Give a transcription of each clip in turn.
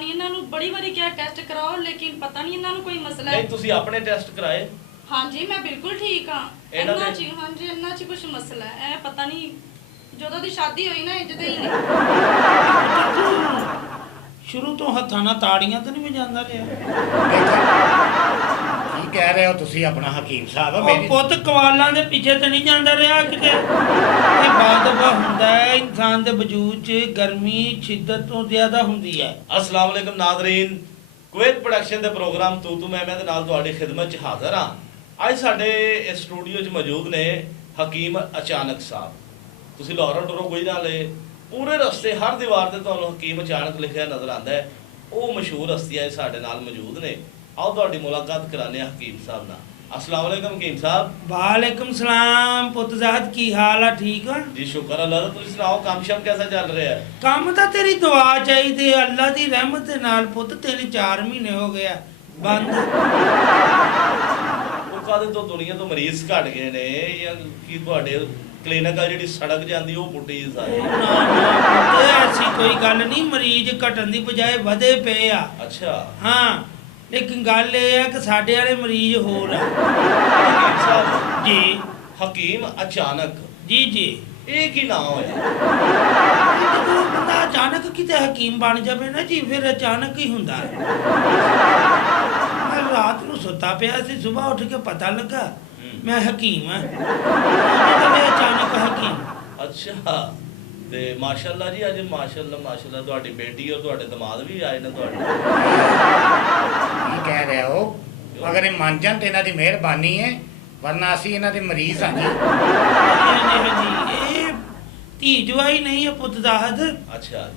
नहीं इन्हों बड़ी बारी क्या टेस्ट कराओ लेकिन पता नहीं इन्हों कोई मसला है। नहीं तुसी अपने टेस्ट कराए? हाँ जी मैं बिल्कुल ठीक हाँ। इन्हां दे- हाँ जी इन्हों च कुछ मसला है पता नहीं ਜਦੋਂ ਦੀ ਸ਼ਾਦੀ ਹੋਈ ਨਾ ਇੰਜ ਦੇ ਹੀ ਨੇ। ਸ਼ੁਰੂ ਤੋਂ ਹੱਥਾਂ ਨਾਲ ਤਾੜੀਆਂ ਤਾਂ ਨਹੀਂ ਵਜਾਉਂਦਾ ਰਿਹਾ? ਕੀ ਕਹਿ ਰਹੇ ਹੋ ਤੁਸੀਂ ਆਪਣਾ ਹਕੀਮ ਸਾਹਿਬ? ਉਹ ਪੁੱਤ ਕਵਾਲਾਂ ਦੇ ਪਿੱਛੇ ਤਾਂ ਨਹੀਂ ਜਾਂਦਾ ਰਿਹਾ ਕਿਤੇ। ਇਹ ਬਾਦਬਾ ਹੁੰਦਾ ਹੈ ਇਨਸਾਨ ਦੇ ਵਜੂਦ 'ਚ ਗਰਮੀ ਸ਼ਿੱਦਤ ਤੋਂ ਜ਼ਿਆਦਾ ਹੁੰਦੀ ਹੈ। अस्सलाम वालेकुम नाज़रीन, ਕੁਵੈਤ ਪ੍ਰੋਡਕਸ਼ਨ ਦੇ ਪ੍ਰੋਗਰਾਮ ਤੂੰ ਮੈਂ ਦੇ ਨਾਲ ਤੁਹਾਡੀ ਖਿਦਮਤ 'ਚ ਹਾਜ਼ਰ ਹਾਂ। ਅੱਜ ਸਾਡੇ ਇਸ ਸਟੂਡੀਓ 'ਚ ਮੌਜੂਦ ਨੇ ਹਕੀਮ ਅਚਾਨਕ ਸਾਹਿਬ। ਤੁਸੀਂ ਲਾਹੌਰੋਂ ਡਰੋ ਕੋਈ ਨਾ ਲੈ, ਪੂਰੇ ਰਸਤੇ ਹਰ ਦੀਵਾਰ ਤੇ ਤੁਹਾਨੂੰ ਹਕੀਮ ਅਚਾਨਕ ਲਿਖਿਆ ਨਜ਼ਰ ਆਉਂਦਾ ਹੈ। ਉਹ ਮਸ਼ਹੂਰ ਹਸਤੀਆਂ ਸਾਡੇ ਨਾਲ ਮੌਜੂਦ ਨੇ। ਆਓ ਤੁਹਾਡੀ ਮੁਲਾਕਾਤ ਕਰਾਉਂਦੇ ਹਾਂ ਹਕੀਮ ਸਾਹਿਬ ਨਾਲ। अस्सलाम वालेकुम हकीम साहब। वालेकुम सलाम पुत ज़ात की हाल है? ठीक है जी शुक्र अल्लाह दा। तुसीं सुनाओ काम शाम कैसा चल रहा है? काम तो तेरी दुआ चाहिए अल्लाह की रहमत दे नाल पुत। 3-4 महीने हो गया बंद। ਉਹ ਕਾਹਦੇ ਤੋਂ ਦੁਨੀਆ ਤੋਂ ਮਰੀਜ਼ ਘਟ ਗਏ ਨੇ ਜਾਂ ਕੀ ਤੁਹਾਡੇ ਕਲੀਨਿਕ ਆ ਜਿਹੜੀ ਸੜਕ ਜਾਂਦੀ ਉਹ ਪੁੱਟੀ ਸਾਰੀ? ना ऐसी कोई गल नहीं, मरीज घटन की बजाय वधे पे आ। अच्छा हाँ लेकिन गल ये है कि साडे वाले मरीज होर है। हकीम साहब जी हकीम अचानक जी जी ਇਹ ਕੀ ਨਾਮ ਹੋਇਆ? ਜਦੋਂ ਬੰਦਾ ਅਚਾਨਕ ਕਿਤੇ ਹਕੀਮ ਬਣ ਜਾਵੇ ਨਾ ਜੀ ਫਿਰ ਅਚਾਨਕ ਹੀ ਹੁੰਦਾ ਹੈ। ਮੈਂ ਰਾਤ ਨੂੰ ਸੁੱਤਾ ਪਿਆ ਸੀ, ਸਵੇਰ ਉੱਠ ਕੇ ਪਤਾ ਲੱਗਾ ਮੈਂ ਹਕੀਮ ਹਾਂ। ਮੈਂ ਅਚਾਨਕ ਹਕੀਮ। ਅੱਛਾ ਤੇ ਮਾਸ਼ਾਅੱਲਾ ਜੀ, ਅੱਜ ਮਾਸ਼ਾਅੱਲਾ ਤੁਹਾਡੀ ਬੇਟੀ ਔਰ ਤੁਹਾਡੇ ਦਮਾਦ ਵੀ ਆਏ ਨੇ ਤੁਹਾਡੇ। ਕੀ ਕਹਿ ਰਹੇ ਹੋ? ਅਗਰ ਇਹ ਮੰਨ ਜਾਣ ਤੇ ਇਹਨਾਂ ਦੀ ਮਿਹਰਬਾਨੀ ਹੈ, ਵਰਨਾ ਅਸੀਂ ਇਹਨਾਂ ਦੇ ਮਰੀਜ਼ ਹਾਂ ਜੀ। ਇਹ ਧੀ ਜਵਾਈ ਨਹੀਂ ਹੈ ਪੁੱਤ ਦਾ ਹੱਦ। ਅੱਛਾ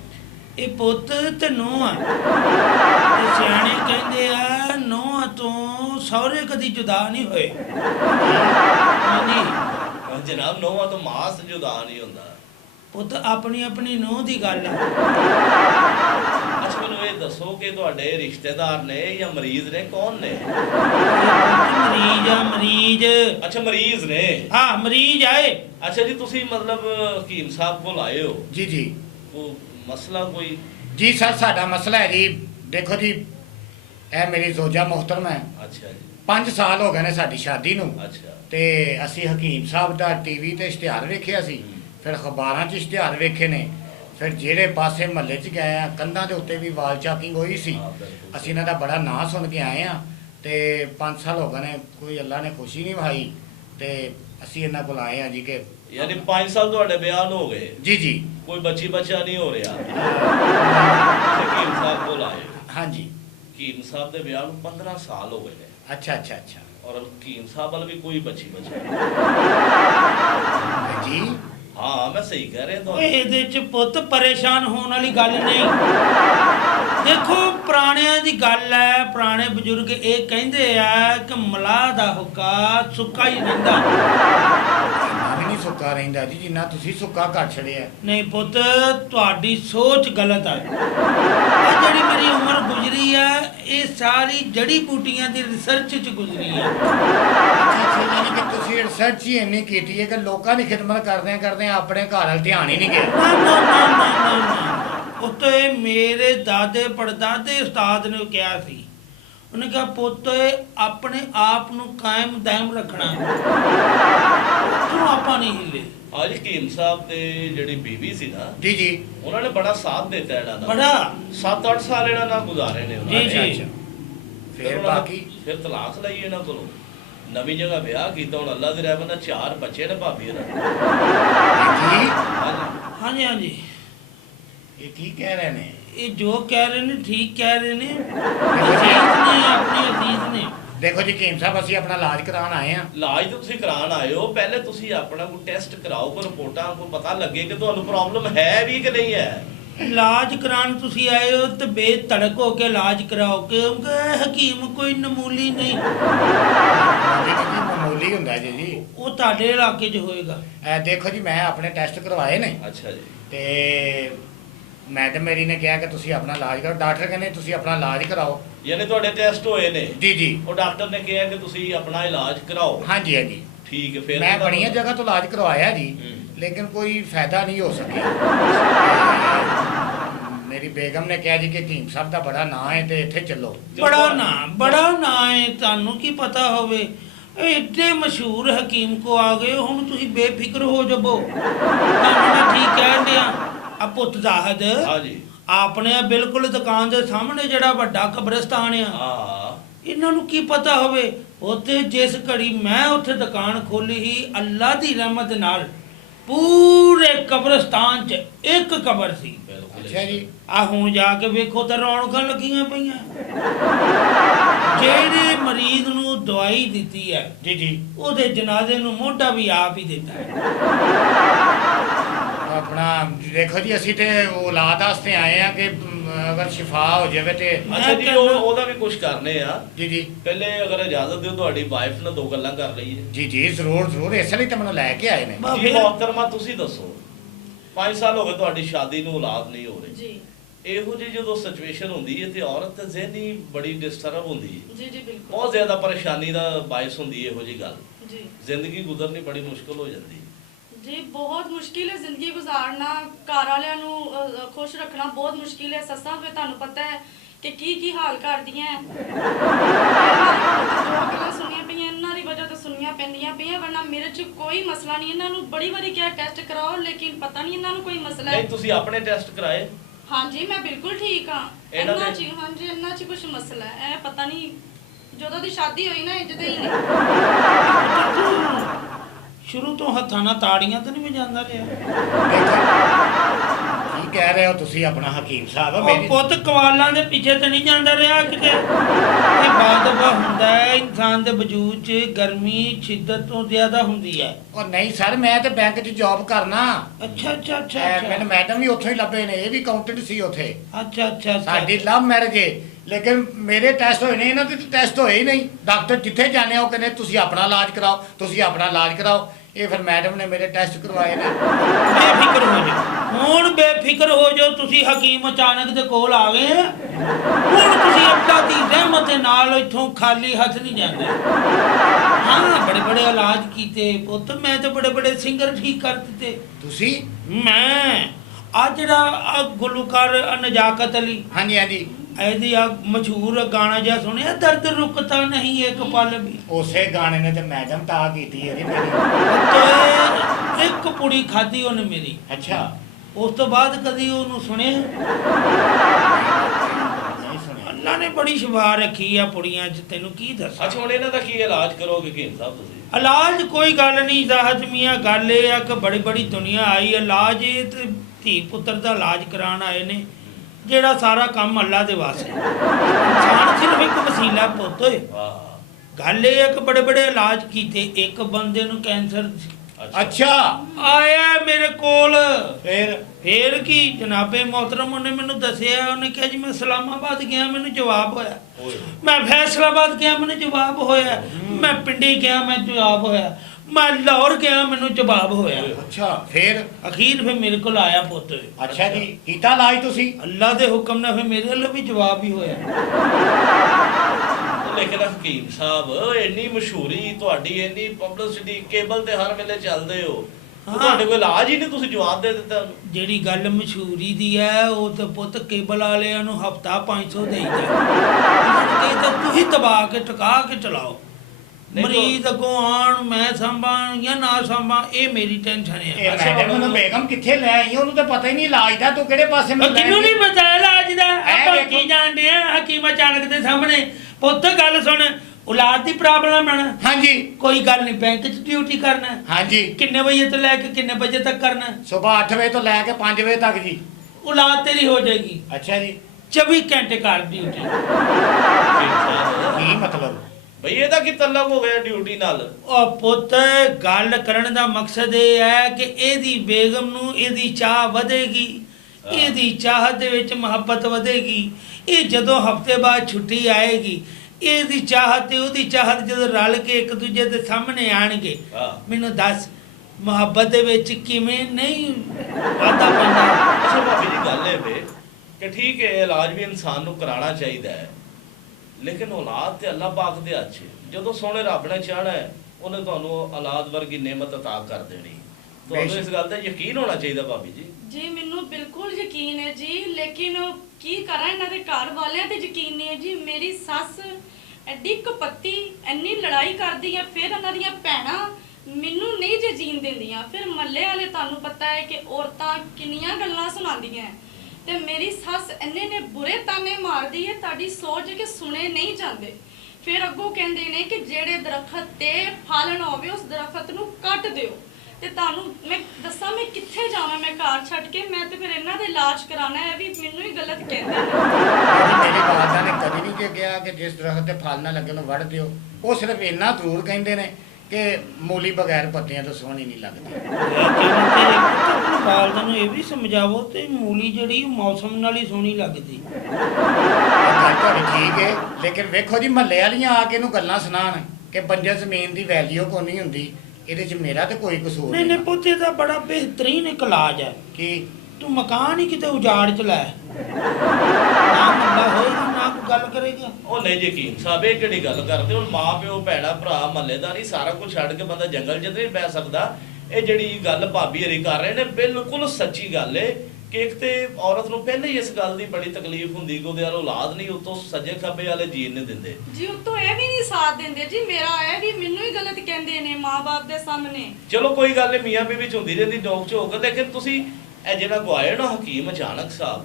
ਇਹ ਪੁੱਤ ਤੇ ਨੂੰਹ ਆ। ਤੇ ਸਿਆਣੇ ਕਹਿੰਦੇ ਆ ਨੂੰਹ ਤੋਂ ਸਹੁਰੇ ਕਦੀ ਜੁਦਾ ਨਹੀਂ ਹੋਏ। ਹਾਂਜੀ ਜਨਾਬ ਨੋਆ ਤੋਂ ਮਾਸ ਜੁਦਾ ਨਹੀਂ ਹੁੰਦਾ। ਪੁੱਤ ਆਪਣੀ ਆਪਣੀ ਨੂੰਹ ਦੀ ਗੱਲ ਆ। ਅੱਛਾ ਮੈਨੂੰ ਇਹ ਦੱਸੋ ਕਿ ਤੁਹਾਡੇ ਰਿਸ਼ਤੇਦਾਰ ਨੇ ਜਾਂ ਮਰੀਜ਼ ਨੇ, ਕੌਣ ਨੇ? ਮਰੀਜ਼ ਆ ਮਰੀਜ਼। ਅੱਛਾ ਮਰੀਜ਼ ਨੇ। ਹਾਂ ਮਰੀਜ਼ ਆਏ। ਅੱਛਾ ਜੀ ਤੁਸੀਂ ਮਤਲਬ ਹਕੀਮ ਸਾਹਿਬ ਕੋਲ ਆਏ ਹੋ? ਜੀ ਜੀ ਉਹ ਮਸਲਾ ਕੋਈ? ਜੀ ਸਰ ਸਾਡਾ ਮਸਲਾ ਹੈ ਜੀ, ਦੇਖੋ ਜੀ ਇਹ ਮੇਰੀ ਜ਼ੋਜਾ ਮੁਹਤਰਮ ਹੈ। ਅੱਛਾ ਜੀ 5 ਸਾਲ ਹੋ ਗਏ ਨੇ ਸਾਡੀ ਸ਼ਾਦੀ ਨੂੰ। ਅੱਛਾ ਤੇ ਅਸੀਂ ਹਕੀਮ ਸਾਹਿਬ ਦਾ ਟੀਵੀ ਤੇ ਇਸ਼ਤਿਹਾਰ ਵੇਖਿਆ ਸੀ, ਫਿਰ ਅਖਬਾਰਾਂ 'ਚ ਇਸ਼ਤਿਹਾਰ ਵੇਖੇ ਨੇ, ਫਿਰ ਜਿਹੜੇ ਪਾਸੇ ਮਹੱਲੇ 'ਚ ਗਏ ਆ ਕੰਧਾਂ ਦੇ ਉੱਤੇ ਵੀ ਵਾਲ ਚਾਕਿੰਗ ਹੋਈ ਸੀ। ਅਸੀਂ ਇਹਨਾਂ ਦਾ ਬੜਾ ਨਾਂ ਸੁਣ ਕੇ ਆਏ ਆ ਤੇ 5 ਸਾਲ ਹੋ ਗਏ ਨੇ ਕੋਈ ਅੱਲਾ ਨੇ ਖੁਸ਼ੀ ਨਹੀਂ ਵਹਾਈ ਤੇ ਅਸੀਂ ਇਹਨਾਂ ਕੋਲ ਆਏ ਆ ਜੀ ਕਿ ਯਾਨੀ 5 ਸਾਲ ਤੁਹਾਡੇ ਬਿਆਨ ਹੋ ਗਏ? ਜੀ ਜੀ ਕੋਈ ਬੱਚੀ ਬੱਚਾ ਨਹੀਂ ਹੋ ਰਿਹਾ? ਹਕੀਮ ਸਾਹਿਬ ਕੋਲ ਆਏ? ਹਾਂਜੀ ਹਕੀਮ ਸਾਹਿਬ ਦੇ ਵਿਆਹ ਨੂੰ 15 ਸਾਲ ਹੋ ਗਏ ਨੇ ਅੱਛਾ ਅੱਛਾ ਅੱਛਾ ਔਰ ਹਕੀਮ ਸਾਹਿਬ ਵੱਲ ਵੀ ਕੋਈ ਬੱਚੀ ਬੱਚਾ ਜੀ ਹਾਂ ਮੈਂ ਸਹੀ ਕਹਿ ਰਿਹਾ ਓਏ ਤੁਹਾਨੂੰ। ਇਹਦੇ ਚ ਪੁੱਤ ਪਰੇਸ਼ਾਨ ਹੋਣ ਵਾਲੀ ਗੱਲ ਨਹੀਂ। ਦੇਖੋ ਪੁਰਾਣਿਆਂ ਦੀ ਗੱਲ ਹੈ, ਪੁਰਾਣੇ ਬਜ਼ੁਰਗ ਇਹ ਕਹਿੰਦੇ ਆ ਕਿ ਮਲਾਹ ਦਾ ਹੁੱਕਾ ਸੁੱਕਾ ਹੀ ਰਹਿੰਦਾ। ਇੰਨਾ ਵੀ ਨਹੀਂ ਸੁੱਕਾ ਰਹਿੰਦਾ ਜੀ ਜਿੰਨਾ ਤੁਸੀਂ ਸੁੱਕਾ ਕਰ ਛੜਿਆ। ਨਹੀਂ ਪੁੱਤ ਤੁਹਾਡੀ ਸੋਚ ਗਲਤ ਹੈ। ਇਹ ਜਿਹੜੀ ਮੇਰੀ ਉਮਰ ਗੁਜ਼ਰੀ ਹੈ ਇਹ ਸਾਰੀ ਜੜੀ ਬੂਟੀਆਂ ਦੀ ਰਿਸਰਚ ਚ ਗੁਜ਼ਰੀ ਹੈ। ਅੱਛਾ ਯਾਨੀ ਕਿ ਤੁਸੀਂ ਰਿਸਰਚ ਹੀ ਇੰਨੀ ਕੀਤੀ ਹੈ ਕਿ ਲੋਕਾਂ ਦੀ ਖਿਦਮਤ ਕਰਦੇ ਆਪਣੇ ਘਰ ਵੱਲ ਧਿਆਨ ਹੀ ਨਹੀਂ ਗਿਆ। ਨਾ ਉੱਤੇ ਮੇਰੇ ਦਾਦੇ ਪੜਦਾਦੇ ਉਸਤਾਦ ਨੇ ਕਿਹਾ ਸੀ, ਉਹਨੇ ਕਿਹਾ ਪੁੱਤ ਆਪਣੇ ਆਪ ਨੂੰ ਕਾਇਮ ਦਾਇਮ ਰੱਖਣਾ। ਤੂੰ ਆਪਾਂ ਨਹੀਂ ਹਿੱਲੇ। ਅੱਜ ਹਕੀਮ ਸਾਹਿਬ ਤੇ ਜਿਹੜੀ ਬੀਵੀ ਸੀ ਨਾ ਜੀ ਜੀ ਉਹਨਾਂ ਨੇ ਬੜਾ ਸਾਥ ਦਿੱਤਾ ਇਹਨਾਂ ਦਾ। ਬੜਾ 7-8 ਸਾਲ ਇਹਨਾਂ ਨਾਲ ਗੁਜ਼ਾਰੇ ਨੇ ਉਹਨਾਂ ਜੀ ਨੇ। ਜੀ ਫਿਰ ਉਹਨਾਂ ਨੇ ਬਾਕੀ ਫਿਰ ਤਲਾਕ ਲਈ ਇਹਨਾਂ ਕੋਲੋਂ, ਨਵੀਂ ਜਗ੍ਹਾ ਵਿਆਹ ਕੀਤਾ। ਹੁਣ ਅੱਲਾ ਦੀ ਰਹਿਮਤ ਨਾਲ 4 ਬੱਚੇ ਨੇ ਭਾਬੀ ਇਹਨਾਂ ਦੇ। ਜੀ ਹਾਂਜੀ ਹਾਂਜੀ ਇਹ ਕੀ ਕਹਿ ਰਹੇ ਨੇ? ਇਹ ਜੋ ਕਹਿ ਰਹੇ ਨੇ ਠੀਕ ਕਹਿ ਰਹੇ ਨੇ। ਅਜ਼ੀਜ਼ ਨੇ ਆਪਣੇ ਅਜ਼ੀਜ਼ ਨੇ। ਦੇਖੋ ਜੀ ਹਕੀਮ ਸਾਹਿਬ ਅਸੀਂ ਆਪਣਾ ਇਲਾਜ ਕਰਾਉਣ ਆਏ ਆ। ਇਲਾਜ ਤਾਂ ਤੁਸੀਂ ਕਰਾਉਣ ਆਏ ਹੋ, ਪਹਿਲੇ ਤੁਸੀਂ ਆਪਣਾ ਕੋਈ ਟੈਸਟ ਕਰਾਓ, ਕੋਈ ਰਿਪੋਰਟਾਂ ਕੋਈ ਪਤਾ ਲੱਗੇ ਕਿ ਤੁਹਾਨੂੰ ਪ੍ਰੋਬਲਮ ਹੈ ਵੀ ਕਿ ਨਹੀਂ ਹੈ। ਇਲਾਜ ਕਰਾਉਣ ਤੁਸੀਂ ਆਏ ਹੋ ਤੇ ਬੇਧੜਕ ਹੋ ਕੇ ਇਲਾਜ ਕਰਾਓ ਕਿਉਂਕਿ ਹਕੀਮ ਕੋਈ ਨਮੂਲੀ ਨਹੀਂ। ਜੀ ਮਾਮੂਲੀ ਹੁੰਦਾ ਜੀ ਉਹ ਤੁਹਾਡੇ ਇਲਾਕੇ 'ਚ ਹੋਏਗਾ। ਦੇਖੋ ਜੀ ਮੈਂ ਆਪਣੇ ਟੈਸਟ ਕਰਵਾਏ ਨੇ ਅੱਛਾ ਜੀ ਤੇ ਮੈਡਮ ਮੇਰੀ ਨੇ ਕਿਹਾ ਕਿ ਤੁਸੀਂ ਆਪਣਾ ਇਲਾਜ ਕਰੋ। ਡਾਕਟਰ ਕਹਿੰਦੇ ਤੁਸੀਂ ਆਪਣਾ ਇਲਾਜ ਕਰਾਓ। ਯਾਨੀ ਤੁਹਾਡੇ ਟੈਸਟ ਹੋਏ ਨੇ? ਜੀ ਜੀ ਉਹ ਡਾਕਟਰ ਨੇ ਕਿਹਾ ਕਿ ਤੁਸੀਂ ਆਪਣਾ ਇਲਾਜ ਕਰਾਓ। ਹਾਂਜੀ ਹਾਂਜੀ ਠੀਕ ਹੈ ਫਿਰ ਮੈਂ ਬੜੀਆਂ ਜਗ੍ਹਾ ਤੋਂ ਇਲਾਜ ਕਰਵਾਇਆ ਜੀ ਲੇਕਿਨ ਕੋਈ ਫਾਇਦਾ ਨਹੀਂ ਹੋ ਸਕਿਆ। ਮੇਰੀ ਬੇਗਮ ਨੇ ਕਿਹਾ ਜੀ ਕਿ ਹਕੀਮ ਸਾਹਿਬ ਦਾ ਬੜਾ ਨਾਂ ਹੈ ਤੇ ਇੱਥੇ ਚੱਲੋ। ਬੜਾ ਨਾਂ ਹੈ, ਤੁਹਾਨੂੰ ਕੀ ਪਤਾ ਹੋਵੇ ਐਡੇ ਮਸ਼ਹੂਰ ਹਕੀਮ ਕੋ ਆ ਗਏ, ਹੁਣ ਤੁਸੀਂ ਬੇਫਿਕਰ ਹੋ ਜਾਵੋ। ਤੁਹਾਨੂੰ ਮੈਂ ਠੀਕ ਕਹਿ ਰਿਹਾ। ਆ ਪੁੱਤ ਜ਼ਾਹਦ, ਹਾਂਜੀ ਆਪਣੇ ਬਿਲਕੁਲ ਦੁਕਾਨ ਦੇ ਸਾਹਮਣੇ ਜਿਹੜਾ ਵੱਡਾ ਕਬਰਸਤਾਨ ਆ, ਹਾਂ ਇਹਨਾਂ ਨੂੰ ਕੀ ਪਤਾ ਹੋਵੇ ਉੱਥੇ ਜਿਸ ਘੜੀ ਮੈਂ ਉੱਥੇ ਦੁਕਾਨ ਖੋਲੀ ਸੀ, ਅੱਲਾ ਦੀ ਰਹਿਮਤ ਨਾਲ ਪੂਰੇ ਕਬਰਸਤਾਨ 'ਚ ਇੱਕ ਕਬਰ ਸੀ। ਬਿਲਕੁਲ ਅੱਛਾ ਜੀ। ਆ ਹੁਣ ਜਾ ਕੇ ਵੇਖੋ ਤਾਂ ਰੌਣਕਾਂ ਲੱਗੀਆਂ ਪਈਆਂ। ਜਿਹੜੇ ਮਰੀਜ਼ ਨੂੰ ਦਵਾਈ ਦਿੱਤੀ ਹੈ ਜੀ ਜੀ। ਉਹਦੇ ਜਨਾਜ਼ੇ ਨੂੰ ਮੋਢਾ ਵੀ ਆਪ ਹੀ ਦਿੱਤਾ ਹੈ। ਆਪਣਾ ਦੇਖੋ ਜੀ, ਅਸੀਂ ਤੇ ਔਲਾਦ ਵਾਸਤੇ ਆਏ ਆ ਕਿ ਅਗਰ ਸ਼ਿਫਾ ਹੋ ਜਾਵੇ ਤੇ। ਅੱਛਾ ਜੀ, ਉਹਦਾ ਵੀ ਕੁਝ ਕਰਨੇ ਆ। ਜੀ ਜੀ ਪਹਿਲੇ ਅਗਰ ਇਜਾਜ਼ਤ ਦਿਓ ਤੁਹਾਡੀ ਵਾਈਫ ਨਾਲ 2 ਗੱਲਾਂ ਕਰ ਲਈਏ। ਜੀ ਜੀ, ਜ਼ਰੂਰ ਜ਼ਰੂਰ, ਇਸ ਲਈ ਤਾਂ ਮੈਨੂੰ ਲੈ ਕੇ ਆਏ ਨੇ। ਬਸ ਜੀ ਫਿਰ- ਮੁਹਤਰਮਾ, ਤੁਸੀਂ ਦੱਸੋ 5 ਸਾਲ ਹੋ ਗਏ ਤੁਹਾਡੀ ਸ਼ਾਦੀ ਨੂੰ, ਔਲਾਦ ਨਹੀਂ ਹੋ ਰਹੀ। ਜੀ ਇਹੋ ਜਿਹੀ ਜਦੋਂ ਸਿਚੁਏਸ਼ਨ ਹੁੰਦੀ ਹੈ ਤੇ ਔਰਤ ਤੇ ਜ਼ਿਹਨੀ ਬੜੀ ਡਿਸਟਰਬ ਹੁੰਦੀ ਹੈ, ਜੀ ਜੀ ਬਿਲਕੁਲ ਬਹੁਤ ਜ਼ਿਆਦਾ ਪਰੇਸ਼ਾਨੀ ਦਾ ਬਾਇਸ ਹੁੰਦੀ ਹੈ ਇਹੋ ਜਿਹੀ ਗੱਲ। ਜੀ ਜ਼ਿੰਦਗੀ ਗੁਜ਼ਰਨੀ ਬੜੀ ਮੁਸ਼ਕਲ ਹੋ ਜਾਂਦੀ ਹੈ। ਜੀ ਬਹੁਤ ਮੁਸ਼ਕਿਲ ਹੈ ਜ਼ਿੰਦਗੀ ਗੁਜ਼ਾਰਨਾ, ਘਰ ਵਾਲਿਆਂ ਨੂੰ ਖੁਸ਼ ਰੱਖਣਾ ਬਹੁਤ ਮੁਸ਼ਕਿਲ ਹੈ। ਸੱਸਾਂ ਫਿਰ ਤੁਹਾਨੂੰ ਪਤਾ ਹੈ ਕਿ ਕੀ ਹਾਲ ਕਰਦੀਆਂ ਹੈ। ਜੋ ਗੱਲਾਂ ਸੁਣੀਆਂ ਪਈਆਂ ਇਹਨਾਂ ਦੀ ਵਜ੍ਹਾ ਤੋਂ ਸੁਣੀਆਂ ਪੈਂਦੀਆਂ ਪਈਆਂ, ਵਰਨਾ ਮੇਰੇ 'ਚ ਕੋਈ ਮਸਲਾ ਨਹੀਂ। ਇਹਨਾਂ ਨੂੰ ਬੜੀ ਵਾਰੀ ਕਿਹਾ ਟੈਸਟ ਕਰਾਓ, ਲੇਕਿਨ ਪਤਾ ਨਹੀਂ ਇਹਨਾਂ ਨੂੰ ਕੋਈ ਮਸਲਾ ਹੈ। ਨਹੀਂ, ਤੁਸੀਂ ਆਪਣੇ ਟੈਸਟ ਕਰਾਏ? ਹਾਂਜੀ ਮੈਂ ਬਿਲਕੁਲ ਠੀਕ ਹਾਂ। ਇਹਨਾਂ ਇਹਨਾਂ ਦੇ- 'ਚ ਹਾਂਜੀ ਇਹਨਾਂ 'ਚ ਕੁਝ ਮਸਲਾ ਹੈ। ਇਹ ਪਤਾ ਨਹੀਂ ਜਦੋਂ ਦੀ ਸ਼ਾਦੀ ਹੋਈ ਨਾ ਇੰਜ ਦੇ ਹੀ ਨੇ। ਸ਼ੁਰੂ ਤੋਂ ਹੱਥਾਂ ਨਾਲ ਤਾੜੀਆਂ ਤਾਂ ਨਹੀਂ ਵਜਾਉਂਦਾ ਰਿਹਾ। ਕੀ ਕਹਿ ਰਹੇ ਹੋ ਤੁਸੀਂ ਆਪਣਾ ਹਕੀਮ ਸਾਹਿਬ? ਉਹ ਮੇਰੀ ਪੁੱਤ ਕਵਾਲਾਂ ਦੇ ਪਿੱਛੇ ਤਾਂ ਨਹੀਂ ਜਾਂਦਾ ਰਿਹਾ ਕਿਤੇ। ਇਹ ਬਾਦਬਾ ਹੁੰਦਾ ਹੈ, ਇਨਸਾਨ ਦੇ ਵਜੂਦ 'ਚ ਗਰਮੀ ਸ਼ਿੱਦਤ ਤੋਂ ਜ਼ਿਆਦਾ ਹੁੰਦੀ ਹੈ। ਉਹ ਨਹੀਂ ਸਰ, ਮੈਂ ਤੇ ਬੈਂਕ 'ਚ ਜੌਬ ਕਰਨਾ। ਅੱਛਾ ਅੱਛਾ ਅੱਛਾ ਮੈਨੂੰ ਮੈਡਮ ਵੀ ਉੱਥੋਂ ਹੀ ਲੱਭੇ ਨੇ, ਇਹ ਵੀ ਅਕਾਊਂਟੈਂਟ ਸੀ ਉੱਥੇ। ਅੱਛਾ ਅੱਛਾ ਸਾਡੀ ਲਵ ਮੈਰਿਜ ਹੈ, ਲੇਕਿਨ ਮੇਰੇ ਟੈਸਟ ਹੋਏ ਨੇ, ਇਹਨਾਂ ਦੇ ਟੈਸਟ ਹੋਏ ਹੀ ਨਹੀਂ। ਡਾਕਟਰ ਜਿੱਥੇ ਜਾਂਦੇ ਆ ਉਹ ਕਹਿੰਦੇ ਤੁਸੀਂ ਆਪਣਾ ਇਲਾਜ ਕਰਾਓ, ਤੁਸੀਂ ਆਪਣਾ ਇਲਾਜ ਕਰਾਓ। ਇਹ ਫਿਰ ਮੈਡਮ ਨੇ ਮੇਰੇ ਟੈਸਟ ਕਰਵਾਏ ਨੇ। ਬੇਫਿਕਰ ਹੋ ਜਾਓ, ਹੁਣ ਬੇਫਿਕਰ ਹੋ ਜਾਓ। ਤੁਸੀਂ ਹਕੀਮ ਅਚਾਨਕ ਦੇ ਕੋਲ ਆ ਗਏ ਆ, ਹੁਣ ਤੁਸੀਂ ਅੱਲਾ ਦੀ ਰਹਿਮਤ ਦੇ ਨਾਲ ਇੱਥੋਂ ਖਾਲੀ ਹੱਥ ਨਹੀਂ ਜਾਂਦੇ। ਹਾਂ, ਬੜੇ ਬੜੇ ਇਲਾਜ ਕੀਤੇ ਪੁੱਤ, ਮੈਂ ਤਾਂ ਬੜੇ ਬੜੇ ਸਿੰਗਰ ਠੀਕ ਕਰ ਦਿੱਤੇ। ਤੁਸੀਂ? ਮੈਂ ਆ ਜਿਹੜਾ ਗੁਲੂਕਾਰ ਨਜਾਕਤ ਅਲੀ, ਹਾਂਜੀ ਹਾਂਜੀ। ਇਹਦੀ ਆ ਮਸ਼ਹੂਰ ਗਾਣਾ ਜਿਹਾ ਸੁਣਿਆ, ਦਰਦ ਰੁਕਤਾ ਨਹੀਂ ਇੱਕ ਪਲ ਵੀ। ਉਸੇ ਗਾਣੇ ਨੇ ਤੇ ਮੈਡਮ ਤਾਂ ਕੀਤੀ ਹੈ ਜੀ ਮੇਰੀ। ਤੇ ਇੱਕ ਪੁੜੀ ਖਾਧੀ ਉਹਨੇ ਮੇਰੀ, ਅੱਛਾ। ਉਸ ਤੋਂ ਬਾਅਦ ਕਦੀ ਉਹਨੂੰ ਸੁਣਿਆ? ਨਹੀਂ ਸੁਣਿਆ। ਅੱਲਾ ਨੇ ਬੜੀ ਸ਼ਿਫਾ ਰੱਖੀ ਆ ਪੁੜੀਆਂ 'ਚ, ਤੈਨੂੰ ਕੀ ਦੱਸਾਂ। ਅੱਛਾ, ਹੁਣ ਇਹਨਾਂ ਦਾ ਕੀ ਇਲਾਜ ਕਰੋਗੇ ਹਕੀਮ ਸਾਹਿਬ ਤੁਸੀਂ? ਇਲਾਜ ਕੋਈ ਗੱਲ ਨਹੀਂ ਜ਼ਾਹਦ ਮੀਆਂ, ਗੱਲ ਇਹ ਆ ਕਿ ਬੜੀ ਬੜੀ ਦੁਨੀਆ ਆਈ। ਇਲਾਜ ਇਹ ਤੇ ਧੀ ਪੁੱਤਰ ਦਾ ਇਲਾਜ ਕਰਾਉਣ ਆਏ ਨੇ, ਜਿਹੜਾ ਸਾਰਾ ਕੰਮ ਅੱਲਾ ਦੇ ਵਾਸਤੇ। ਇਨਸਾਨ ਸਿਰਫ ਇੱਕ ਵਸੀਲਾ ਪੁੱਤ ਓਏ। ਵਾਹ, ਗੱਲ ਇਹ ਆ ਕਿ ਬੜੇ ਬੜੇ ਇਲਾਜ ਕੀਤੇ। ਇੱਕ ਬੰਦੇ ਨੂੰ ਕੈਂਸਰ ਸੀ, ਅੱਛਾ। ਆਇਆ ਮੇਰੇ ਕੋਲ। ਫਿਰ ਕੀ ਜਨਾਬੇ ਮੁਹਤਰਮ, ਉਹਨੇ ਮੈਨੂੰ ਦੱਸਿਆ, ਉਹਨੇ ਕਿਹਾ ਜੀ ਮੈਂ ਇਸਲਾਮਾਬਾਦ ਗਿਆ, ਮੈਨੂੰ ਜਵਾਬ ਹੋਇਆ। ਓਏ ਮੈਂ ਫੈਸਲਾਬਾਦ ਗਿਆ, ਮੈਨੂੰ ਜਵਾਬ ਹੋਇਆ। ਮੈਂ ਪਿੰਡੀ ਗਿਆ, ਮੈਂ ਜਵਾਬ ਹੋਇਆ। ਮੈਂ ਲਾਹੌਰ ਗਿਆ, ਮੈਨੂੰ ਜਵਾਬ ਹੋਇਆ। ਅੱਛਾ। ਫਿਰ ਅਖੀਰ ਫਿਰ ਮੇਰੇ ਕੋਲ ਆਇਆ ਪੁੱਤ। ਅੱਛਾ ਜੀ, ਕੀਤਾ ਇਲਾਜ ਤੁਸੀਂ? ਅੱਲਾ ਦੇ ਹੁਕਮ ਨਾਲ ਫਿਰ ਮੇਰੇ ਵੱਲੋਂ ਵੀ ਜਵਾਬ ਹੀ ਹੋਇਆ। ਲੇਕਿਨ ਹਕੀਮ ਸਾਹਿਬ, ਇੰਨੀ ਮਸ਼ਹੂਰੀ ਤੁਹਾਡੀ, ਇੰਨੀ ਪਬਲਿਸਿਟੀ, ਕੇਬਲ ਤੇ ਹਰ ਵੇਲੇ ਚੱਲਦੇ ਹੋ, ਹਾਂ। ਤੁਹਾਡੇ ਕੋਲ ਇਲਾਜ ਹੀ ਨਹੀਂ, ਤੁਸੀਂ ਜਵਾਬ ਦੇ ਦਿੱਤਾ ਉਹਨੂੰ। ਜਿਹੜੀ ਗੱਲ ਮਸ਼ਹੂਰੀ ਦੀ ਹੈ, ਉਹ ਤਾਂ ਪੁੱਤ ਕੇਬਲ ਵਾਲਿਆਂ ਨੂੰ ਹਫਤਾ 500 ਦੇਈਦਾ। ਉਹਨਾਂ ਨੂੰ ਕਹੀਦਾ ਤੁਸੀਂ ਦਬਾ ਕੇ ਟਿਕਾ ਕੇ ਚਲਾਓ। ਨਹੀਂ ਤਾਂ- ਮਰੀਜ਼ ਅੱਗੋਂ ਆਣ, ਮੈਂ ਸੰਭਾਂ ਜਾਂ ਨਾ ਸੰਭਾਂ, ਇਹ ਮੇਰੀ ਟੈਨਸ਼ਨ ਇਹ ਹੈ। ਅੱਛਾ, ਮੈਡਮ ਨੂੰ ਬੇਗਮ ਕਿੱਥੇ ਲੈ ਆਈ? ਉਹਨੂੰ ਤਾਂ ਪਤਾ ਹੀ ਨਹੀਂ ਇਲਾਜ ਦਾ, ਤੂੰ ਕਿਹੜੇ ਪਾਸੇ ਨੂੰ ਲੈ ਕਿਹਨੂੰ ਨਹੀਂ ਗਈ? ਪਤਾ ਇਲਾਜ ਦਾ? ਆਪਾਂ ਵੇਖੋ। ਕੀ ਜਾਣਦੇ ਆ ਹਕੀਮ ਅਚਾਨਕ ਦੇ ਸਾਹਮਣੇ। ਪੁੱਤ ਗੱਲ ਸੁਣ, ਔਲਾਦ ਦੀ ਪ੍ਰੋਬਲਮ ਹੈ ਨਾ, ਹਾਂਜੀ ਕੋਈ ਗੱਲ ਨਹੀਂ, ਬੈਂਕ 'ਚ ਡਿਊਟੀ ਕਰਨਾ। ਹਾਂਜੀ। ਕਿੰਨੇ ਵਜੇ ਤੋਂ ਲੈ ਕੇ ਕਿੰਨੇ ਵਜੇ ਤੱਕ ਕਰਨਾ? ਸਵੇਰ 8 ਵਜੇ ਤੋਂ ਲੈ ਕੇ 5 ਵਜੇ ਤੱਕ ਜੀ। ਔਲਾਦ ਤੇਰੀ ਹੋ ਜਾਏਗੀ। ਅੱਛਾ ਜੀ। 24 ਘੰਟੇ ਕਰ ਡਿਊਟੀ। ਹਕੀਮ ਸਾਹਿਬ, ਕੀ ਮਤਲਬ? ਬਈ ਇਹਦਾ ਕੀ ਤਲਕ ਹੋ ਗਿਆ ਡਿਊਟੀ ਨਾਲ? ਉਹ ਪੁੱਤ, ਗੱਲ ਕਰਨ ਦਾ ਮਕਸਦ ਇਹ ਹੈ ਕਿ ਇਹਦੀ ਬੇਗਮ ਨੂੰ ਇਹਦੀ ਚਾਹ ਵਧੇਗੀ, ਇਹਦੀ ਚਾਹਤ ਦੇ ਵਿੱਚ ਮੁਹੱਬਤ ਵਧੇਗੀ। ਇਹ ਜਦੋਂ ਹਫਤੇ ਬਾਅਦ ਛੁੱਟੀ ਆਏਗੀ, ਇਹਦੀ ਚਾਹਤ ਤੇ ਉਹਦੀ ਚਾਹਤ ਜਦੋਂ ਰਲ ਕੇ ਇੱਕ ਦੂਜੇ ਦੇ ਸਾਹਮਣੇ ਆਣਗੇ, ਹਾਂ। ਮੈਨੂੰ ਦੱਸ ਮੁਹੱਬਤ ਦੇ ਵਿੱਚ ਕਿਵੇਂ ਨਹੀਂ ਵਾਧਾ ਪੈਂਦਾ। ਅੱਛਾ ਭਾਬੀ ਜੀ, ਗੱਲ ਇਹ ਵੇ ਕਿ ਠੀਕ ਹੈ, ਇਲਾਜ ਵੀ ਇਨਸਾਨ ਨੂੰ ਕਰਾਉਣਾ ਚਾਹੀਦਾ ਹੈ, ਲੇਕਿਨ ਔਲਾਦ ਤੇ ਅੱਲਾਹ ਪਾਕ ਦੇ ਹੱਥ 'ਚ। ਜਦੋਂ ਸੋਹਣੇ ਰੱਬ ਨੇ ਚਾਹਣਾ ਹੈ, ਉਹਨੇ ਤੁਹਾਨੂੰ ਔਲਾਦ ਵਰਗੀ ਨੇਮਤ ਅਤਾ ਕਰ ਦੇਣੀ। ਤੁਹਾਨੂੰ ਇਸ ਗੱਲ ਦਾ ਯਕੀਨ ਹੋਣਾ ਚਾਹੀਦਾ ਭਾਬੀ ਜੀ। ਜੀ ਮੈਨੂੰ ਬਿਲਕੁਲ ਯਕੀਨ ਹੈ ਜੀ, ਲੇਕਿਨ ਕੀ ਕਰਾਂ, ਇਹਨਾਂ ਦੇ ਘਰ ਵਾਲਿਆਂ ਤੇ ਯਕੀਨ ਨਹੀਂ ਹੈ ਜੀ। ਮੇਰੀ ਸੱਸ ਐਡੀ ਕਪੱਤੀ, ਇੰਨੀ ਲੜਾਈ ਕਰਦੀ ਹੈ, ਫਿਰ ਉਹਨਾਂ ਦੀਆਂ ਭੈਣਾਂ ਮੈਨੂੰ ਨਹੀਂ ਜੇ ਜੀਣ ਦਿੰਦੀਆਂ। ਫਿਰ ਮੱਲੇ ਵਾਲੇ, ਤੁਹਾਨੂੰ ਪਤਾ ਹੈ ਕਿ ਔਰਤਾਂ ਕਿੰਨੀਆਂ ਗੱਲਾਂ ਸੁਣਾਉਂਦੀਆਂ, ਤੇ ਮੇਰੀ ਸੱਸ ਇੰਨੇ ਨੇ ਬੁਰੇ ਤਾਨੇ ਮਾਰਦੀ ਹੈ, ਤੁਹਾਡੀ ਸੋਚ ਕਿ ਸੁਣੇ ਨਹੀਂ ਜਾਂਦੇ। ਫਿਰ ਅੱਗੋਂ ਕਹਿੰਦੇ ਨੇ ਕਿ ਜਿਹੜੇ ਦਰਖਤ ਤੇ ਫਲ ਨਾ ਹੋਵੇ ਉਸ ਦਰਖਤ ਨੂੰ ਕੱਟ ਦਿਓ। ਤੇ ਤੁਹਾਨੂੰ ਮੈਂ ਦੱਸਾਂ ਮੈਂ ਕਿੱਥੇ ਜਾਵਾਂ, ਮੈਂ ਘਰ ਛੱਡ ਕੇ? ਮੈਂ ਤੇ ਫਿਰ ਇਹਨਾਂ ਦਾ ਇਲਾਜ ਕਰਾਉਣਾ ਹੈ, ਵੀ ਮੈਨੂੰ ਹੀ ਗਲਤ ਕਹਿੰਦੇ ਨੇ। ਮੇਰੀ ਬਾਤਾਂ ਨੇ ਕਦੀ ਨਹੀਂ ਕਿ ਕਿਹਾ ਕਿ ਜਿਸ ਦਰਖਤ ਤੇ ਫਲ ਨਾ ਲੱਗੇ ਨੂੰ ਵੱਢ ਦਿਓ। ਉਹ ਸਿਰਫ ਇੰਨਾ ਜ਼ਰੂਰ ਕਹਿੰਦੇ ਨੇ ਕਿ ਮੂਲੀ ਬਗੈਰ ਪੱਤਿਆਂ ਤੋਂ ਸੋਹਣੀ ਨਹੀਂ ਲੱਗਦੀ। ਆਪਣੇ ਵਾਲਦਾਂ ਨੂੰ ਇਹ ਵੀ ਸਮਝਾਵੋ ਤੇ ਮੂਲੀ ਜਿਹੜੀ ਮੌਸਮ ਨਾਲ ਹੀ ਸੋਹਣੀ ਲੱਗਦੀ। ਗੱਲ ਤੁਹਾਡੀ ਠੀਕ ਹੈ, ਲੇਕਿਨ ਵੇਖੋ ਜੀ ਮਹੱਲੇ ਵਾਲੀਆਂ ਆ ਕੇ ਇਹਨੂੰ ਗੱਲਾਂ ਸੁਣਾਉਣ ਕਿ ਬੰਜਰ ਜ਼ਮੀਨ ਦੀ ਵੈਲਿਊ ਕੋਈ ਨਹੀਂ ਹੁੰਦੀ, ਇਹਦੇ 'ਚ ਮੇਰਾ ਤੇ ਕੋਈ ਕਸੂਰ ਨਹੀਂ ਨਹੀਂ ਪੁੱਤ, ਇਹਦਾ ਬੜਾ ਬਿਹਤਰੀਨ ਇੱਕ ਇਲਾਜ ਹੈ। ਕਿ ਤੂੰ ਮਕਾਨ ਹੀ ਕਿਤੇ ਉਜਾੜ ਚ ਲੈ, ਨਾ ਮੰਦਾ ਹੋਏਗਾ ਨਾ ਕੋਈ ਗੱਲ ਕਰੇਗਾ। ਉਹ ਨਹੀਂ ਯਕੀਨ ਸਾਹਿਬ, ਇਹ ਕਿਹੜੀ ਗੱਲ ਕਰਦੇ? ਹੁਣ ਮਾਂ ਪਿਓ, ਭੈਣਾ ਭਰਾ, ਮਹੱਲੇਦਾਰੀ ਸਾਰਾ ਕੁਝ ਛੱਡ ਕੇ ਬੰਦਾ ਜੰਗਲ 'ਚ ਨਹੀਂ ਬਹਿ ਸਕਦਾ। ਇਹ ਜਿਹੜੀ ਗੱਲ ਭਾਬੀ ਹਰੀ ਕਰ ਰਹੇ ਨੇ ਬਿਲਕੁਲ ਸੱਚੀ ਗੱਲ ਏ ਕਿ ਇੱਕ ਤੇ ਔਰਤ ਨੂੰ ਪਹਿਲਾਂ ਹੀ ਇਸ ਗੱਲ ਦੀ ਬੜੀ ਤਕਲੀਫ ਹੁੰਦੀ ਕਿ ਉਹਦੇ ਨਾਲ ਔਲਾਦ ਨਹੀਂ, ਉਤੋਂ ਸੱਜੇ ਖੱਬੇ ਵਾਲੇ ਜੀਣ ਨਹੀਂ ਦਿੰਦੇ ਜੀ। ਉਤੋਂ ਇਹ ਵੀ ਨਹੀਂ ਸਾਥ ਦਿੰਦੇ ਜੀ ਮੇਰਾ, ਇਹ ਵੀ ਮੈਨੂੰ ਹੀ ਗਲਤ ਕਹਿੰਦੇ ਨੇ ਮਾਂ-ਬਾਪ ਦੇ ਸਾਹਮਣੇ। ਚਲੋ ਕੋਈ ਗੱਲ ਨਹੀਂ, ਮੀਆਂ ਬੀਵੀ ਚ ਹੁੰਦੀ ਰਹਿੰਦੀ ਨੋਕ ਝੋਕ, ਲੇਕਿਨ ਤੁਸੀਂ ਇਹ ਜਿਹੜਾ ਗਵਾਏ ਨਾ ਹਕੀਮ ਅਚਾਨਕ ਸਾਹਿਬ,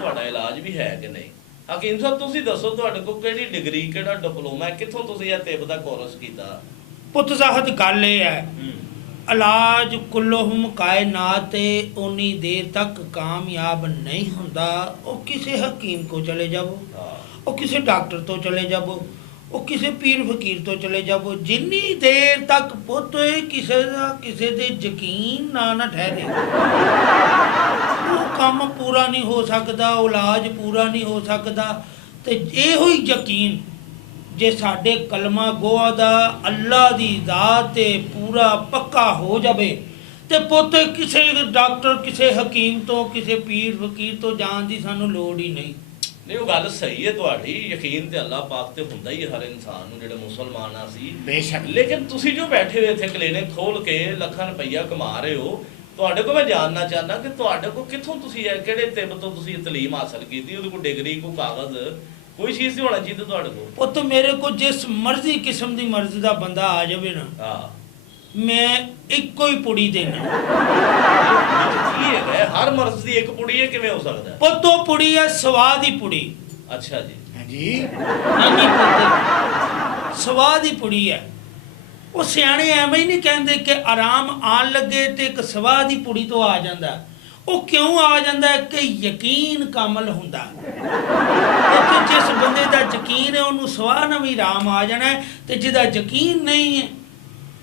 ਤੁਹਾਡਾ ਇਲਾਜ ਵੀ ਹੈ ਕਿ ਨਹੀਂ? ਹਕੀਮ ਸਾਹਿਬ ਤੁਸੀਂ ਦੱਸੋ, ਤੁਹਾਡੇ ਕੋਲ ਕਿਹੜੀ ਡਿਗਰੀ, ਕਿਹੜਾ ਡਿਪਲੋਮਾ ਹੈ, ਕਿੱਥੋਂ ਤੁਸੀਂ ਇਹ ਤਿਬ ਦਾ ਕੋਰਸ ਕੀਤਾ? ਪੁੱਤ ਸਾਹਿਬ ਗੱਲ ਇਹ ਹੈ, ਇਲਾਜ ਕੁੱਲੋਹੁਮ ਕਾਇਨਾਤ ਤੇ ਉਨੀ ਦੇਰ ਤੱਕ ਕਾਮਯਾਬ ਨਹੀਂ ਹੁੰਦਾ। ਉਹ ਕਿਸੇ ਹਕੀਮ ਕੋ ਚਲੇ ਜਾਵੋ, ਉਹ ਕਿਸੇ ਡਾਕਟਰ ਤੋਂ ਚਲੇ ਜਾਵੋ, ਉਹ ਕਿਸੇ ਪੀਰ ਫਕੀਰ ਤੋਂ ਚਲੇ ਜਾਵੋ, ਜਿੰਨੀ ਦੇਰ ਤੱਕ ਪੁੱਤ ਕਿਸੇ ਦੇ ਯਕੀਨ ਨਾ ਠਹਿਰੇ ਉਹ ਕੰਮ ਪੂਰਾ ਨਹੀਂ ਹੋ ਸਕਦਾ, ਉਹ ਇਲਾਜ ਪੂਰਾ ਨਹੀਂ ਹੋ ਸਕਦਾ। ਤੇ ਇਹੋ ਹੀ ਯਕੀਨ ਜੇ ਸਾਡੇ ਕਲਮਾ ਗੋਆ ਦਾ ਅੱਲਾ ਦੀ ਜ਼ਾਤ ਤੇ ਪੂਰਾ ਪੱਕਾ ਹੋ ਜਾਵੇ ਤੇ ਪੁੱਤ ਕਿਸੇ ਡਾਕਟਰ, ਕਿਸੇ ਹਕੀਮ ਤੋਂ, ਕਿਸੇ ਪੀਰ ਫਕੀਰ ਤੋਂ ਜਾਣ ਦੀ ਸਾਨੂੰ ਲੋੜ ਹੀ ਨਹੀਂ। ਨਹੀਂ ਉਹ ਗੱਲ ਸਹੀ ਹੈ ਤੁਹਾਡੀ, ਯਕੀਨ ਤੇ ਅੱਲਾਹ ਪਾਕ ਤੇ ਹੁੰਦਾ ਹੀ ਹੈ ਹਰ ਇਨਸਾਨ ਨੂੰ, ਜਿਹੜੇ ਮੁਸਲਮਾਨ ਆ ਸੀ ਬੇਸ਼ੱਕ। ਲੇਕਿਨ ਤੁਸੀਂ ਜੋ ਬੈਠੇ ਹੋਏ ਇੱਥੇ ਕਲੀਨਿਕ ਖੋਲ ਕੇ ਲੱਖਾਂ ਰੁਪਈਆ ਕਮਾ ਰਹੇ ਹੋ, ਤੁਹਾਡੇ ਕੋਲ ਮੈਂ ਜਾਣਨਾ ਚਾਹੁੰਦਾ ਕਿ ਤੁਹਾਡੇ ਕੋਲ ਕਿੱਥੋਂ ਤੁਸੀਂ ਇਹ ਕਿਹੜੇ ਤਿਬ ਤੋਂ ਤੁਸੀਂ ਤਾਲੀਮ ਹਾਸਲ ਕੀਤੀ? ਉਹਦੇ ਕੋਲ ਡਿਗਰੀ, ਕੋਈ ਕਾਗਜ਼, ਕੋਈ ਚੀਜ਼ ਨਹੀਂ ਹੋਣਾ ਚਾਹੀਦਾ ਤੁਹਾਡੇ ਕੋਲ। ਪੁੱਤ ਮੇਰੇ ਕੋਲ ਜਿਸ ਮਰਜ਼ੀ ਕਿਸਮ ਦੀ ਮਰਜ਼ੀ ਦਾ ਬੰਦਾ ਆ ਜਾਵੇ ਨਾ, ਹਾਂ ਮੈਂ ਇੱਕੋ ਹੀ ਪੁੜੀ ਦੇਣਾ। ਕੀ ਹੈ ਹਰ ਮਰਜ਼ ਦੀ ਇੱਕ ਪੁੜੀ ਹੈ, ਕਿਵੇਂ ਹੋ ਸਕਦਾ? ਪੁੱਤ ਉਹ ਪੁੜੀ ਹੈ ਸਵਾਦ ਦੀ ਪੁੜੀ। ਅੱਛਾ ਜੀ। ਹਾਂਜੀ ਹਾਂਜੀ ਪੁੱਤ, ਸਵਾਦ ਦੀ ਪੁੜੀ ਹੈ। ਉਹ ਸਿਆਣੇ ਐਵੇਂ ਹੀ ਨਹੀਂ ਕਹਿੰਦੇ ਕਿ ਆਰਾਮ ਆਣ ਲੱਗੇ ਤੇ ਇੱਕ ਸਵਾਹ ਦੀ ਪੁੜੀ ਤੋਂ ਆ ਜਾਂਦਾ। ਉਹ ਕਿਉਂ ਆ ਜਾਂਦਾ ਹੈ ਕਿ ਯਕੀਨ ਕਾਮਲ ਹੁੰਦਾ। ਤੇ ਜਿਸ ਬੰਦੇ ਦਾ ਯਕੀਨ ਹੈ ਉਹਨੂੰ ਸਵਾਹ ਨਾਲ ਵੀ ਆਰਾਮ ਆ ਜਾਣਾ ਹੈ, ਤੇ ਜਿਹਦਾ ਯਕੀਨ ਨਹੀਂ ਹੈ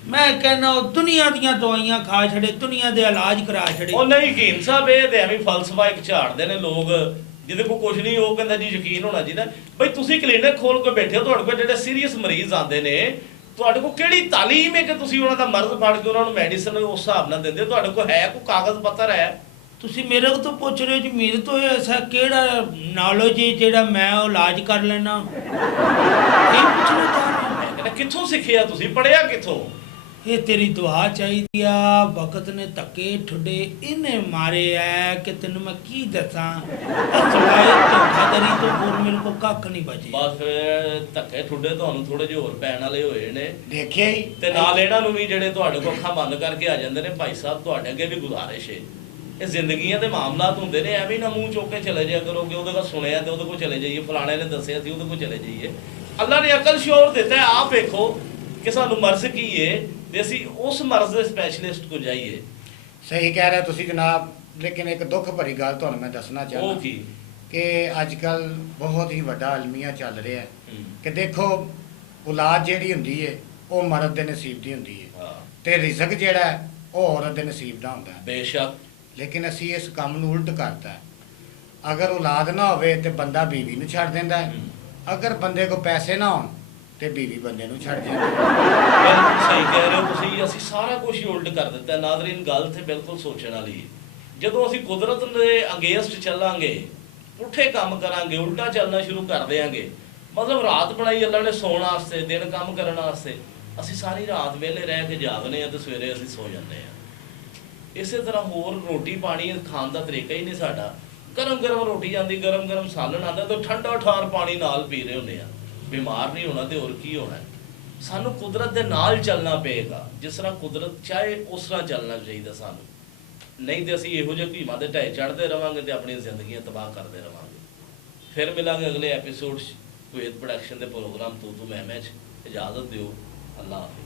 ਮੈਂ ਕਹਿੰਦਾ ਉਹ ਦੁਨੀਆ ਦੀਆਂ ਦਵਾਈਆਂ ਖਾ ਛੜੇ, ਦੁਨੀਆ ਦੇ ਇਲਾਜ ਕਰਾ ਛੜੇ। ਉਹ ਨਹੀਂ ਹਕੀਮ ਸਾਹਿਬ, ਇਹ ਤੇ ਐਵੇਂ ਫਲਸਫਾ ਇੱਕ ਝਾੜਦੇ ਨੇ ਲੋਕ, ਜਿਹਦੇ ਕੋਲ ਕੁਝ ਨਹੀਂ ਉਹ ਕਹਿੰਦਾ ਜੀ ਯਕੀਨ ਹੋਣਾ ਚਾਹੀਦਾ। ਬਈ ਤੁਸੀਂ ਕਲੀਨਿਕ ਖੋਲ ਕੇ ਬੈਠੇ ਹੋ, ਤੁਹਾਡੇ ਕੋਲ ਜਿਹੜੇ ਸੀਰੀਅਸ ਮਰੀਜ਼ ਆਉਂਦੇ ਨੇ, ਤੁਹਾਡੇ ਕੋਲ ਕਿਹੜੀ ਤਾਲੀਮ ਹੈ ਕਿ ਤੁਸੀਂ ਉਹਨਾਂ ਦਾ ਮਰਜ਼ ਫੜ ਕੇ ਉਹਨਾਂ ਨੂੰ ਮੈਡੀਸਨ ਉਸ ਹਿਸਾਬ ਨਾਲ ਦਿੰਦੇ ਹੋ? ਤੁਹਾਡੇ ਕੋਲ ਹੈ ਕੋਈ ਕਾਗਜ਼ ਪੱਤਰ ਹੈ? ਤੁਸੀਂ ਮੇਰੇ ਤੋਂ ਪੁੱਛ ਰਹੇ ਹੋ ਜੀ, ਮੇਰੇ ਤੋਂ ਐਸਾ ਕਿਹੜਾ ਨੌਲੇਜ ਹੈ ਜਿਹੜਾ ਮੈਂ ਉਹ ਇਲਾਜ ਕਰ ਲੈਣਾ? ਇਹ ਪੁੱਛਣਾ ਚਾਹ ਰਹੇ ਹੋ? ਮੈਂ ਕਹਿੰਦਾ ਕਿੱਥੋਂ ਸਿੱਖਿਆ ਤੁਸੀਂ, ਪੜ੍ਹਿਆ ਕਿੱਥੋਂ? ਇਹ ਤੇਰੀ ਦੁਆ ਚਾਹੀਦੀ ਆ। ਵਕਤ ਨੇ ਧੱਕੇ ਠੁੱਡੇ ਇਹਨੇ ਮਾਰੇ ਐ ਕਿ ਤੈਨੂੰ ਮੈਂ ਕੀ ਦੱਸਾਂ। ਸਵਾਏ ਧੋਖਾਧੜੀ ਤੋਂ ਹੋਰ ਮੇਰੇ ਕੋਲ ਕੱਖ ਨਹੀਂ ਬਚੇ। ਬਸ ਫਿਰ ਧੱਕੇ ਠੁੱਡੇ ਤੁਹਾਨੂੰ ਥੋੜੇ ਜਿਹੇ ਹੋਰ ਪੈਣ ਵਾਲੇ ਹੋਏ ਨੇ, ਦੇਖਿਆ ਹੀ। ਤੇ ਨਾਲ ਇਹਨਾਂ ਨੂੰ ਵੀ ਜਿਹੜੇ ਤੁਹਾਡੇ ਕੋਲ ਅੱਖਾਂ ਬੰਦ ਕਰਕੇ ਆ ਜਾਂਦੇ ਨੇ। ਭਾਈ ਸਾਹਿਬ ਤੁਹਾਡੇ ਅੱਗੇ ਵੀ ਗੁਜ਼ਾਰਿਸ਼ ਹੈ, ਇਹ ਜ਼ਿੰਦਗੀਆਂ ਦੇ ਮਾਮਲਾਤ ਹੁੰਦੇ ਨੇ, ਐਵੇਂ ਨਾ ਮੂੰਹ ਚੁੱਕ ਕੇ ਚਲੇ ਜਾਇਆ ਕਰੋ ਕਿ ਉਹਦੇ ਕੋਲ ਸੁਣਿਆ ਤੇ ਉਹਦੇ ਕੋਲ ਚਲੇ ਜਾਈਏ, ਫਲਾਣੇ ਨੇ ਦੱਸਿਆ ਸੀ ਉਹਦੇ ਕੋਲ ਚਲੇ ਜਾਈਏ। ਅੱਲਾ ਨੇ ਅਕਲ ਸ਼ੌਰ ਦਿੱਤਾ ਹੈ, ਆਪ ਵੇਖੋ ਕਿ ਸਾਨੂੰ ਮਰਜ਼ ਕੀ ਹੈ ਤੇ ਅਸੀਂ ਉਸ ਮਰਜ਼ ਦੇ ਸਪੈਸ਼ਲਿਸਟ ਕੋਲ ਜਾਈਏ। ਸਹੀ ਕਹਿ ਰਹੇ ਤੁਸੀਂ ਜਨਾਬ, ਲੇਕਿਨ ਇੱਕ ਦੁੱਖ ਭਰੀ ਗੱਲ ਤੁਹਾਨੂੰ ਮੈਂ ਦੱਸਣਾ ਉਹ ਚਾਹੁੰਦਾ ਕੀ? ਕਿ ਅੱਜ ਕੱਲ ਬਹੁਤ ਹੀ ਵੱਡਾ ਅਲਮੀਆ ਚੱਲ ਰਿਹਾ ਹੈ ਕਿ ਦੇਖੋ ਔਲਾਦ ਜਿਹੜੀ ਹੁੰਦੀ ਹੈ ਉਹ ਮਰਦ ਦੇ ਨਸੀਬ ਦੀ ਹੁੰਦੀ ਹੈ, ਹਾਂ ਤੇ ਰਿਜ਼ਕ ਜਿਹੜਾ ਹੈ ਉਹ ਔਰਤ ਦੇ ਨਸੀਬ ਦਾ ਹੁੰਦਾ ਹੈ। ਬੇਸ਼ੱਕ। ਲੇਕਿਨ ਅਸੀਂ ਇਸ ਕੰਮ ਨੂੰ ਉਲਟ ਕਰਤਾ ਹੈ। ਅਗਰ ਔਲਾਦ ਨਾ ਹੋਵੇ ਤੇ ਬੰਦਾ ਬੀਵੀ ਨੂੰ ਛੱਡ ਦਿੰਦਾ ਹੈ, ਅਗਰ ਬੰਦੇ ਕੋਲ ਪੈਸੇ ਨਾ ਹੋਣ ਤੇ ਬੀਵੀ ਬੰਦੇ ਨੂੰ ਛੱਡ ਜਾਂਦੀ ਹੈ। ਬਿਲਕੁਲ ਸਹੀ ਕਹਿ ਰਹੇ ਹੋ ਤੁਸੀਂ, ਅਸੀਂ ਸਾਰਾ ਕੁਝ ਹੀ ਉਲਟ ਕਰ ਦਿੱਤਾ। ਨਾਜ਼ਰੀਨ ਗੱਲ ਤੇ ਬਿਲਕੁਲ ਸੋਚਣ ਵਾਲੀ ਹੈ। ਜਦੋਂ ਅਸੀਂ ਕੁਦਰਤ ਦੇ ਅਗੇਂਸਟ ਚੱਲਾਂਗੇ, ਪੁੱਠੇ ਕੰਮ ਕਰਾਂਗੇ, ਉਲਟਾ ਚੱਲਣਾ ਸ਼ੁਰੂ ਕਰ ਦੇਾਂਗੇ, ਮਤਲਬ ਰਾਤ ਬਣਾਈ ਅੱਲਾ ਨੇ ਸੌਣ ਵਾਸਤੇ, ਦਿਨ ਕੰਮ ਕਰਨ ਵਾਸਤੇ, ਅਸੀਂ ਸਾਰੀ ਰਾਤ ਵਿਹਲੇ ਰਹਿ ਕੇ ਜਾਗਦੇ ਆ ਤੇ ਸਵੇਰੇ ਅਸੀਂ ਸੋ ਜਾਂਦੇ ਆ। ਇਸੇ ਤਰ੍ਹਾਂ ਹੋਰ ਰੋਟੀ ਪਾਣੀ ਖਾਣ ਦਾ ਤਰੀਕਾ ਹੀ ਨਹੀਂ ਸਾਡਾ। ਗਰਮ ਗਰਮ ਰੋਟੀ ਆਉਂਦੀ, ਗਰਮ ਗਰਮ ਸਾਲਣ ਆਉਂਦਾ ਤੇ ਠੰਡਾ ਠਾਰ ਪਾਣੀ ਨਾਲ ਪੀ ਰਹੇ ਹੁੰਦੇ ਆ। ਬਿਮਾਰ ਨਹੀਂ ਹੋਣਾ ਤੇ ਹੋਰ ਕੀ ਹੋਣਾ। ਸਾਨੂੰ ਕੁਦਰਤ ਦੇ ਨਾਲ ਚੱਲਣਾ ਪਏਗਾ, ਜਿਸ ਤਰ੍ਹਾਂ ਕੁਦਰਤ ਚਾਹੇ ਉਸ ਤਰ੍ਹਾਂ ਚੱਲਣਾ ਚਾਹੀਦਾ ਸਾਨੂੰ। ਨਹੀਂ ਤੇ ਅਸੀਂ ਇਹੋ ਜਿਹੇ ਭੀਮਾਂ ਦੇ ਢਾਏ ਚੜ੍ਹਦੇ ਰਵਾਂਗੇ ਤੇ ਆਪਣੀਆਂ ਜ਼ਿੰਦਗੀਆਂ ਤਬਾਹ ਕਰਦੇ ਰਵਾਂਗੇ। ਫਿਰ ਮਿਲਾਂਗੇ ਅਗਲੇ ਐਪੀਸੋਡ 'ਚ ਕੁਵੈਤ ਪ੍ਰੋਡਕਸ਼ਨ ਦੇ ਪ੍ਰੋਗਰਾਮ ਤੂੰ ਮੈਂ 'ਚ। ਇਜਾਜ਼ਤ ਦਿਓ। ਅੱਲਾਹ ਹਾਫਿਜ਼।